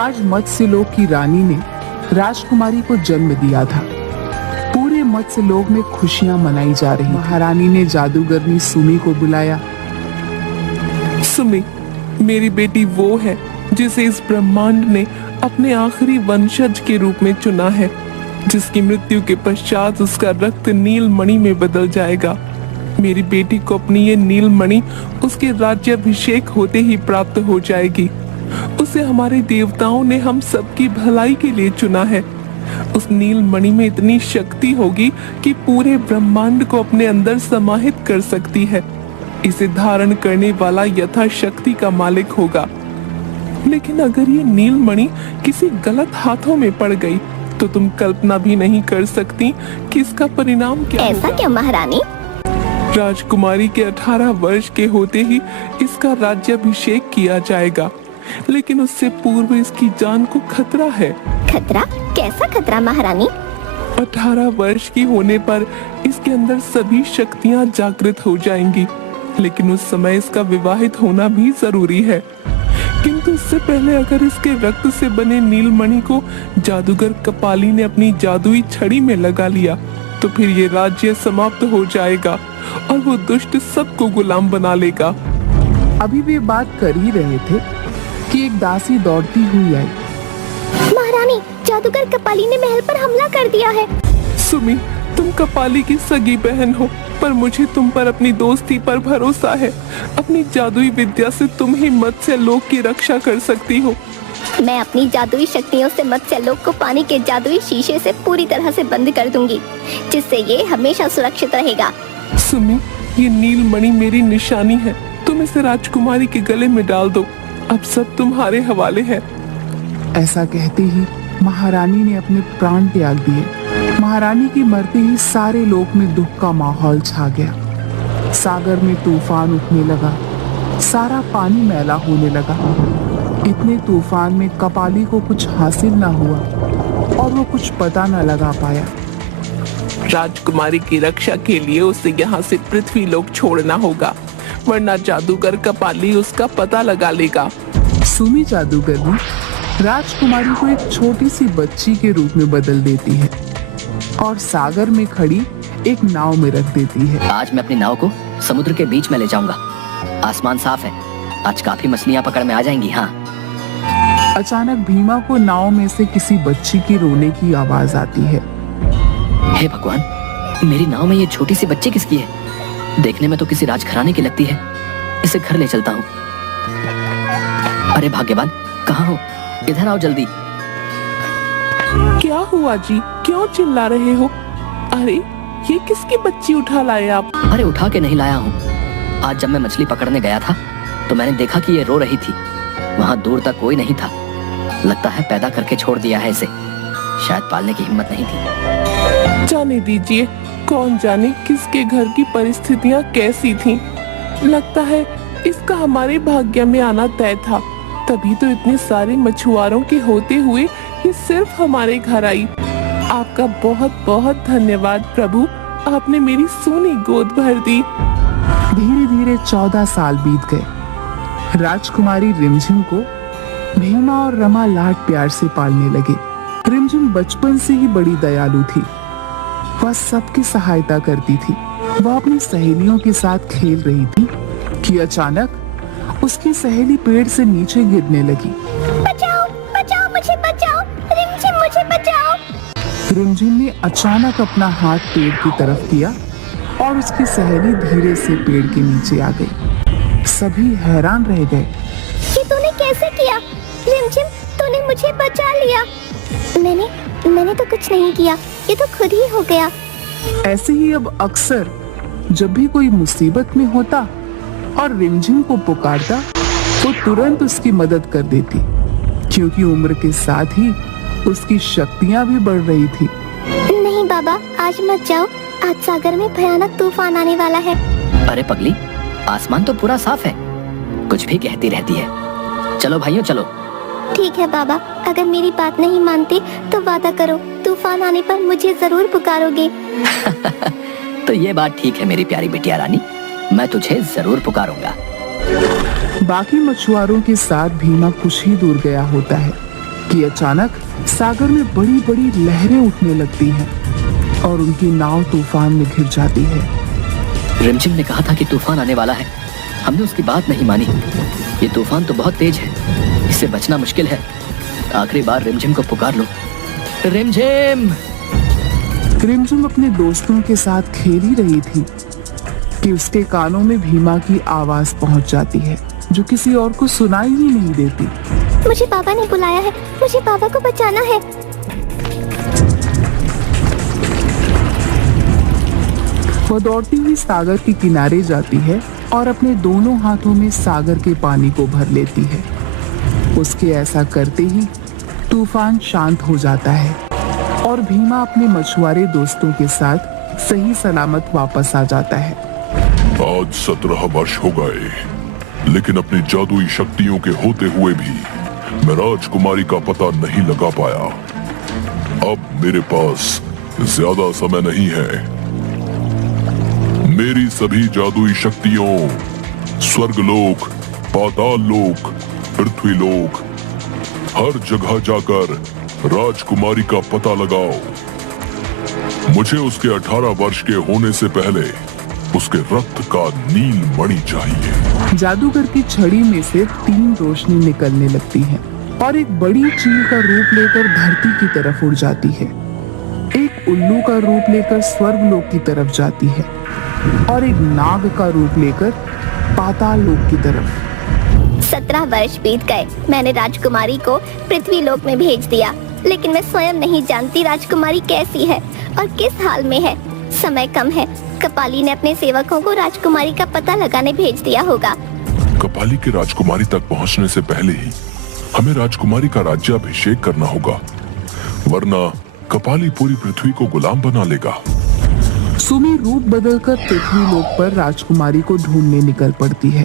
आज मत्स्यलोक की रानी ने राजकुमारी को जन्म दिया था। पूरे मत्स्यलोक में खुशियां मनाई जा रही। महारानी ने जादूगरनी सुमी को बुलाया। सुमी, मेरी बेटी वो है जिसे इस ब्रह्मांड ने अपने आखिरी वंशज के रूप में चुना है, जिसकी मृत्यु के पश्चात उसका रक्त नीलमणि में बदल जाएगा। मेरी बेटी को अपनी ये नीलमणि उसके राज्याभिषेक होते ही प्राप्त हो जाएगी। उसे हमारे देवताओं ने हम सबकी भलाई के लिए चुना है। उस नीलमणि में इतनी शक्ति होगी कि पूरे ब्रह्मांड को अपने अंदर समाहित कर सकती है। इसे धारण करने वाला यथाशक्ति का मालिक होगा। लेकिन अगर ये नीलमणि किसी गलत हाथों में पड़ गई तो तुम कल्पना भी नहीं कर सकती कि इसका परिणाम क्या होगा। ऐसा क्यों महारानी? राजकुमारी के 18 वर्ष के होते ही इसका राज्याभिषेक किया जाएगा, लेकिन उससे पूर्व इसकी जान को खतरा है। खतरा? कैसा खतरा महारानी? 18 वर्ष की होने पर इसके अंदर सभी शक्तियां जागृत हो जाएंगी, लेकिन उस समय इसका विवाहित होना भी जरूरी है। किंतु उससे पहले अगर इसके रक्त से बने नीलमणि को जादूगर कपाली ने अपनी जादुई छड़ी में लगा लिया तो फिर ये राज्य समाप्त हो जाएगा और वो दुष्ट सबको गुलाम बना लेगा। अभी वे बात कर ही रहे थे कि एक दासी दौड़ती हुई आई। महारानी, जादूगर कपाली ने महल पर हमला कर दिया है। सुमी, तुम कपाली की सगी बहन हो, पर मुझे तुम पर अपनी दोस्ती पर भरोसा है। अपनी जादुई विद्या से तुम ही मत्स्यलोक की रक्षा कर सकती हो। मैं अपनी जादुई शक्तियों से मत्स्यलोक को पानी के जादुई शीशे से पूरी तरह से बंद कर दूंगी, जिससे ये हमेशा सुरक्षित रहेगा। सुमी, ये नीलमणि मेरी निशानी है। तुम इसे राजकुमारी के गले में डाल दो। अब सब तुम्हारे हवाले है। ऐसा कहते ही महारानी ने अपने प्राण त्याग दिए। महारानी की मरते ही सारे लोक में दुख का माहौल छा गया। सागर में तूफान उठने लगा, सारा पानी मैला होने लगा। इतने तूफान में कपाली को कुछ हासिल न हुआ और वो कुछ पता न लगा पाया। राजकुमारी की रक्षा के लिए उसे यहाँ से पृथ्वी लोक छोड़ना होगा, वरना जादूगर कपाली उसका पता लगा लेगा। सुमी जादूगरनी राजकुमारी को एक छोटी सी बच्ची के रूप में बदल देती है और सागर में खड़ी एक नाव में रख देती है। आज मैं अपनी नाव को समुद्र के बीच में ले जाऊंगा। आसमान साफ है, आज काफी मछलियां पकड़ में आ जाएंगी। हाँ। अचानक भीमा को नाव में से किसी बच्ची की रोने की आवाज आती है। हे भगवान, मेरी नाव में ये छोटी सी बच्ची किसकी है? देखने में तो किसी राजघराने की लगती है। इसे घर ले चलता हूँ। अरे भाग्यवान, कहाँ हो? इधर आओ जल्दी। क्या हुआ जी, क्यों चिल्ला रहे हो? अरे, ये किसकी बच्ची उठा लाए आप? अरे उठा के नहीं लाया हूँ। आज जब मैं मछली पकड़ने गया था तो मैंने देखा कि ये रो रही थी। वहाँ दूर तक कोई नहीं था। लगता है पैदा करके छोड़ दिया है इसे। शायद पालने की हिम्मत नहीं थी। जाने दीजिए, कौन जाने किसके घर की परिस्थितियाँ कैसी थीं। लगता है इसका हमारे भाग्य में आना तय था, तभी तो इतने सारे मछुआरों के होते हुए ये सिर्फ हमारे घर आई। आपका बहुत बहुत धन्यवाद प्रभु, आपने मेरी सोनी गोद भर दी। धीरे धीरे 14 साल बीत गए। राजकुमारी रिमझिम को भीमा और रमा लाड प्यार से पालने लगे। रिमझिम बचपन से ही बड़ी दयालु थी। वह सबकी सहायता करती थी। वह अपनी सहेलियों के साथ खेल रही थी कि अचानक उसकी सहेली पेड़ से नीचे गिरने लगी। बचाओ, बचाओ, मुझे बचाओ, रिमझिम मुझे बचाओ। रिमझिम ने अचानक अपना हाथ पेड़ की तरफ किया और उसकी सहेली धीरे से पेड़ के नीचे आ गई। सभी हैरान रह गए। ये तूने कैसे किया? रिमझिम, तूने मुझे बचा लिया। मैंने तो कुछ नहीं किया, ये तो खुद ही हो गया। ऐसे ही अब अक्सर जब भी कोई मुसीबत में होता और रिमझिम को पुकारता तो तुरंत उसकी मदद कर देती, क्योंकि उम्र के साथ ही उसकी शक्तियां भी बढ़ रही थी। नहीं बाबा, आज मत जाओ। आज सागर में भयानक तूफान आने वाला है। अरे पगली, आसमान तो पूरा साफ है, कुछ भी कहती रहती है। चलो भाइयों चलो। ठीक है बाबा, अगर मेरी बात नहीं मानते तो वादा करो, तूफान आने पर मुझे जरूर पुकारोगे। तो ये बात ठीक है मेरी प्यारी बिटिया रानी, मैं तुझे जरूर पुकारूंगा। बाकी मछुआरों के साथ भीमा कुछ ही दूर गया होता है कि अचानक सागर में बड़ी बड़ी लहरें उठने लगती हैं और उनकी नाव तूफान में घिर जाती है। रिमझिम ने कहा था कि तूफान आने वाला है। हमने उसकी बात नहीं मानी। ये तूफान तो बहुत तेज है, इससे बचना मुश्किल है। आखिरी बार रिमझिम को पुकार लो। रिमझिम! रिमझिम अपने दोस्तों के साथ खेल ही रही थी कि उसके कानों में भीमा की आवाज पहुंच जाती है, जो किसी और को सुनाई ही नहीं देती। मुझे पापा ने बुलाया है, मुझे पापा को बचाना है। वह दौड़ती हुई सागर के किनारे जाती है और अपने दोनों हाथों में सागर के पानी को भर लेती है। उसके ऐसा करते ही तूफान शांत हो जाता है और भीमा अपने मछुआरे दोस्तों के साथ सही सलामत वापस आ जाता है। आज 17 वर्ष हो गए, लेकिन अपनी जादुई शक्तियों के होते हुए भी मैं राजकुमारी का पता नहीं लगा पाया। अब मेरे पास ज्यादा समय नहीं है। मेरी सभी जादुई शक्तियों, स्वर्गलोक, पाताल लोक, पृथ्वी लोक, हर जगह जाकर राजकुमारी का पता लगाओ। मुझे उसके 18 वर्ष के होने से पहले उसके रक्त का नील मणि चाहिए। जादूगर की छड़ी में से 3 रोशनी निकलने लगती है और एक बड़ी चील का रूप लेकर धरती की तरफ उड़ जाती है। एक उल्लू का रूप लेकर स्वर्गलोक की तरफ जाती है और एक नाग का रूप लेकर पाताल लोक की तरफ। 17 वर्ष बीत गए। मैंने राजकुमारी को पृथ्वी लोक में भेज दिया, लेकिन मैं स्वयं नहीं जानती राजकुमारी कैसी है और किस हाल में है। समय कम है। कपाली ने अपने सेवकों को राजकुमारी का पता लगाने भेज दिया होगा। कपाली के राजकुमारी तक पहुंचने से पहले ही हमें राजकुमारी का राज्याभिषेक करना होगा, वरना कपाली पूरी पृथ्वी को गुलाम बना लेगा। सुमी रूप बदलकर पृथ्वी लोक पर राजकुमारी को ढूंढने निकल पड़ती है।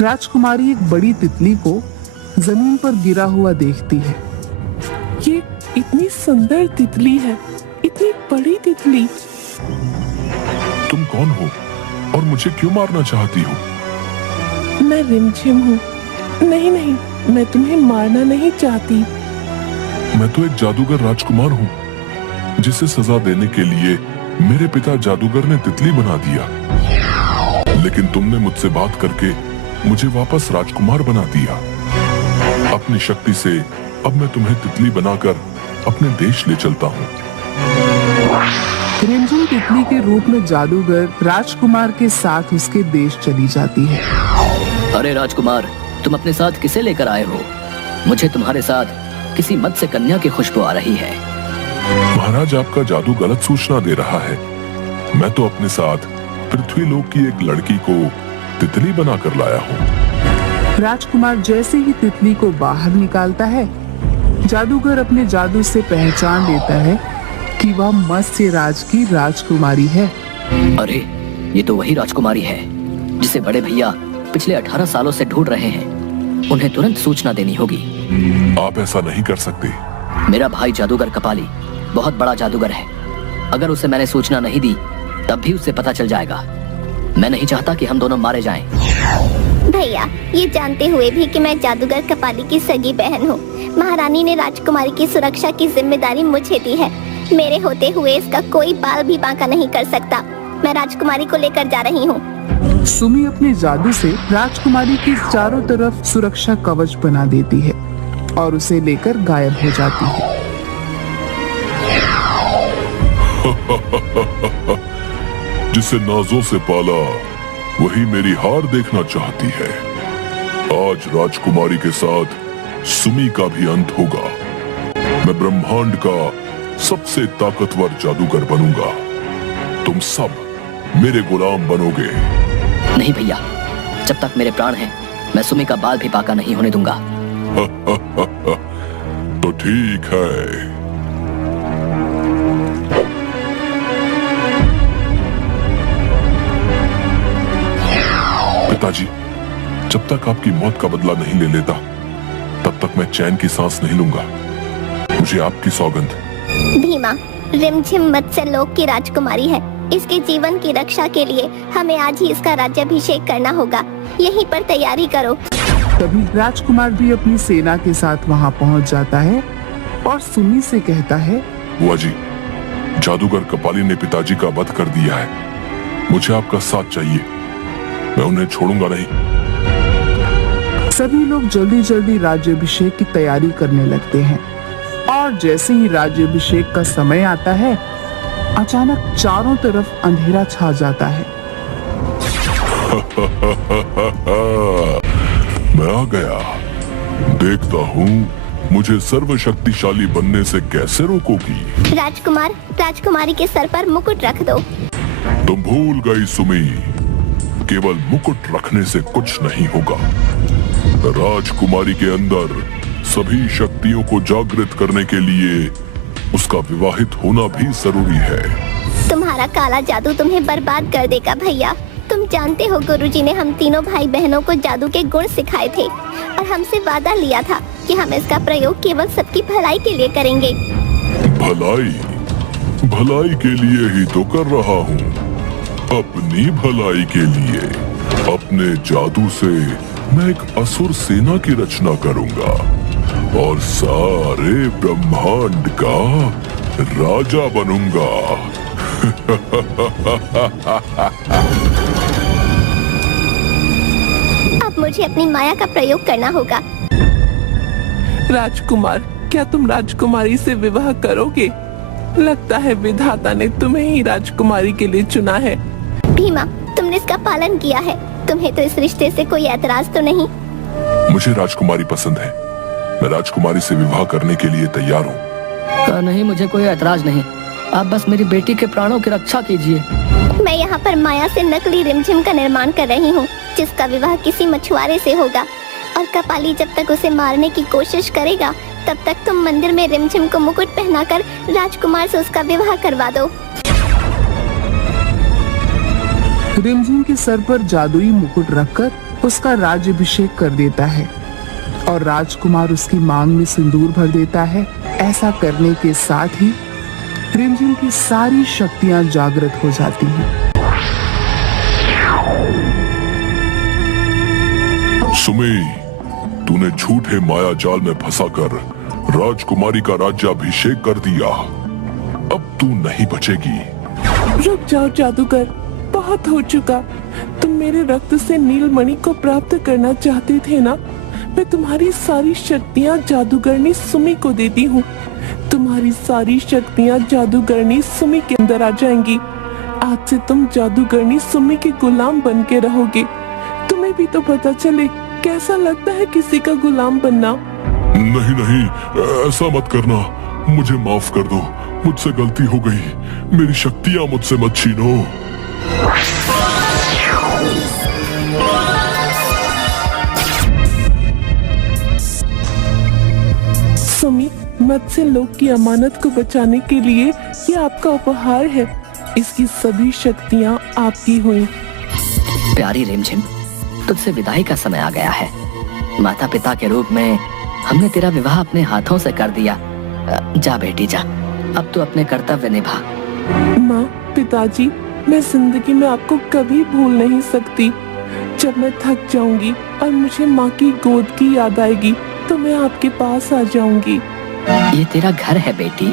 राजकुमारी एक बड़ी तितली को जमीन पर गिरा हुआ देखती है। ये इतनी सुंदर तितली है, इतनी बड़ी तितली। तुम कौन हो और मुझे क्यों मारना चाहती हो? मैं रिमझिम हूँ। नहीं नहीं, मैं तुम्हें मारना नहीं चाहती। मैं तो एक जादूगर राजकुमार हूँ, जिसे सजा देने के लिए मेरे पिता जादूगर ने तितली बना दिया। लेकिन तुमने मुझसे बात करके मुझे वापस राजकुमार बना दिया। अपनी शक्ति से अब मैं तुम्हें तितली बनाकर अपने देश ले चलता हूँ। रिमझिम तितली के रूप में जादूगर राजकुमार के साथ उसके देश चली जाती है। अरे राजकुमार, तुम अपने साथ किसे लेकर आए हो? मुझे तुम्हारे साथ किसी मत्स्य कन्या की खुशबू आ रही है। महाराज, आपका जादू गलत सूचना दे रहा है। मैं तो अपने साथ पृथ्वी लोक की एक लड़की को तितली बनाकर लाया हूँ। राजकुमार जैसे ही तितली को बाहर निकालता है, जादूगर अपने जादू से पहचान लेता है कि वह मत्स्य राज की राजकुमारी है। अरे, ये तो वही राजकुमारी है जिसे बड़े भैया पिछले 18 सालों से ढूंढ रहे हैं। उन्हें तुरंत सूचना देनी होगी। आप ऐसा नहीं कर सकते। मेरा भाई जादूगर कपाली बहुत बड़ा जादूगर है। अगर उसे मैंने सूचना नहीं दी, तब भी उसे पता चल जाएगा। मैं नहीं चाहता कि हम दोनों मारे जाएं। भैया, ये जानते हुए भी कि मैं जादूगर कपाली की सगी बहन हूँ, महारानी ने राजकुमारी की सुरक्षा की जिम्मेदारी मुझे दी है। मेरे होते हुए इसका कोई बाल भी बांका नहीं कर सकता। मैं राजकुमारी को लेकर जा रही हूँ। सुमी अपने जादू से राजकुमारी की चारों तरफ सुरक्षा कवच बना देती है और उसे लेकर गायब हो जाती है। जिसे नाजों से पाला वही मेरी हार देखना चाहती है। आज राजकुमारी के साथ सुमी का भी अंत होगा। मैं ब्रह्मांड का सबसे ताकतवर जादूगर बनूंगा। तुम सब मेरे गुलाम बनोगे। नहीं भैया, जब तक मेरे प्राण हैं, मैं सुमी का बाल भी बांका नहीं होने दूंगा। तो ठीक है। पिताजी, जब तक आपकी मौत का बदला नहीं ले लेता, तब तक मैं चैन की सांस नहीं लूंगा। मुझे आपकी सौगंध। भीमा, रिमझिम मत्स्य लोक की राजकुमारी है। इसके जीवन की रक्षा के लिए हमें आज ही इसका राज्याभिषेक करना होगा। यहीं पर तैयारी करो। तभी राजकुमार भी अपनी सेना के साथ वहां पहुंच जाता है और सुमी से कहता है, बुआ जी, जादूगर कपाली ने पिताजी का वध कर दिया है। मुझे आपका साथ चाहिए, मैं उन्हें छोड़ूंगा नहीं। सभी लोग जल्दी जल्दी राज्याभिषेक की तैयारी करने लगते हैं और जैसे ही राज्याभिषेक का समय आता है, अचानक चारों तरफ अंधेरा छा जाता है। मैं आ गया, देखता हूँ मुझे सर्वशक्तिशाली बनने से कैसे रोकोगी। राजकुमार, राजकुमारी के सर पर मुकुट रख दो। तुम भूल गई सुमी, केवल मुकुट रखने से कुछ नहीं होगा। राजकुमारी के अंदर सभी शक्तियों को जागृत करने के लिए उसका विवाहित होना भी जरूरी है। तुम्हारा काला जादू तुम्हें बर्बाद कर देगा भैया। तुम जानते हो गुरुजी ने हम तीनों भाई बहनों को जादू के गुण सिखाए थे और हमसे वादा लिया था कि हम इसका प्रयोग केवल सबकी भलाई के लिए करेंगे। भलाई? भलाई के लिए ही तो कर रहा हूँ, अपनी भलाई के लिए। अपने जादू से मैं एक असुर सेना की रचना करूंगा और सारे ब्रह्मांड का राजा बनूंगा। अब मुझे अपनी माया का प्रयोग करना होगा। राजकुमार, क्या तुम राजकुमारी से विवाह करोगे? लगता है विधाता ने तुम्हें ही राजकुमारी के लिए चुना है। भीमा, तुमने इसका पालन किया है, तुम्हें तो इस रिश्ते से कोई ऐतराज तो नहीं? मुझे राजकुमारी पसंद है, मैं राजकुमारी से विवाह करने के लिए तैयार हूँ। नहीं, मुझे कोई ऐतराज नहीं। आप बस मेरी बेटी के प्राणों की रक्षा कीजिए। मैं यहाँ पर माया से नकली रिमझिम का निर्माण कर रही हूँ, जिसका विवाह किसी मछुआरे से होगा और कपाली जब तक उसे मारने की कोशिश करेगा तब तक तुम मंदिर में रिमझिम को मुकुट पहनाकर राजकुमार से उसका विवाह करवा दो। रिमझिम के सर पर जादुई मुकुट रखकर उसका राज्याभिषेक कर देता है और राजकुमार उसकी मांग में सिंदूर भर देता है। ऐसा करने के साथ ही रिमझिम की सारी शक्तियां जागृत हो जाती हैं। सुमी, तूने झूठे माया जाल में फंसाकर राजकुमारी का राज्याभिषेक कर दिया, अब तू नहीं बचेगी। रुक जाओ जादूगर, बहुत हो चुका। तुम मेरे रक्त से नीलमणि को प्राप्त करना चाहते थे ना? मैं तुम्हारी सारी शक्तियाँ जादूगरनी सुमी को देती हूँ। तुम्हारी सारी शक्तियाँ जादूगरनी सुमी के अंदर आ जाएंगी। आज से तुम जादूगरनी सुमी के गुलाम बन के रहोगे। तुम्हें भी तो पता चले कैसा लगता है किसी का गुलाम बनना। नहीं नहीं, ऐसा मत करना, मुझे माफ कर दो, मुझसे गलती हो गई। मेरी शक्तियाँ मुझसे मत छीनो। सुमी, मत्स्य लोक की अमानत को बचाने के लिए ये आपका उपहार है। इसकी सभी शक्तियाँ आपकी हुई। प्यारी रिमझिम, तुझसे विदाई का समय आ गया है। माता पिता के रूप में हमने तेरा विवाह अपने हाथों से कर दिया। जा बेटी जा, अब तू अपने कर्तव्य निभा। माँ, पिताजी, मैं जिंदगी में आपको कभी भूल नहीं सकती। जब मैं थक जाऊंगी और मुझे माँ की गोद की याद आएगी तो मैं आपके पास आ जाऊंगी। ये तेरा घर है बेटी,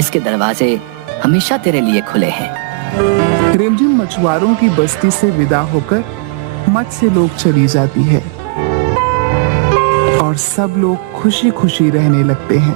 इसके दरवाजे हमेशा तेरे लिए खुले हैं। रिमझिम मछुआरों की बस्ती से विदा होकर मत्स्य लोक चली जाती है और सब लोग खुशी खुशी रहने लगते हैं।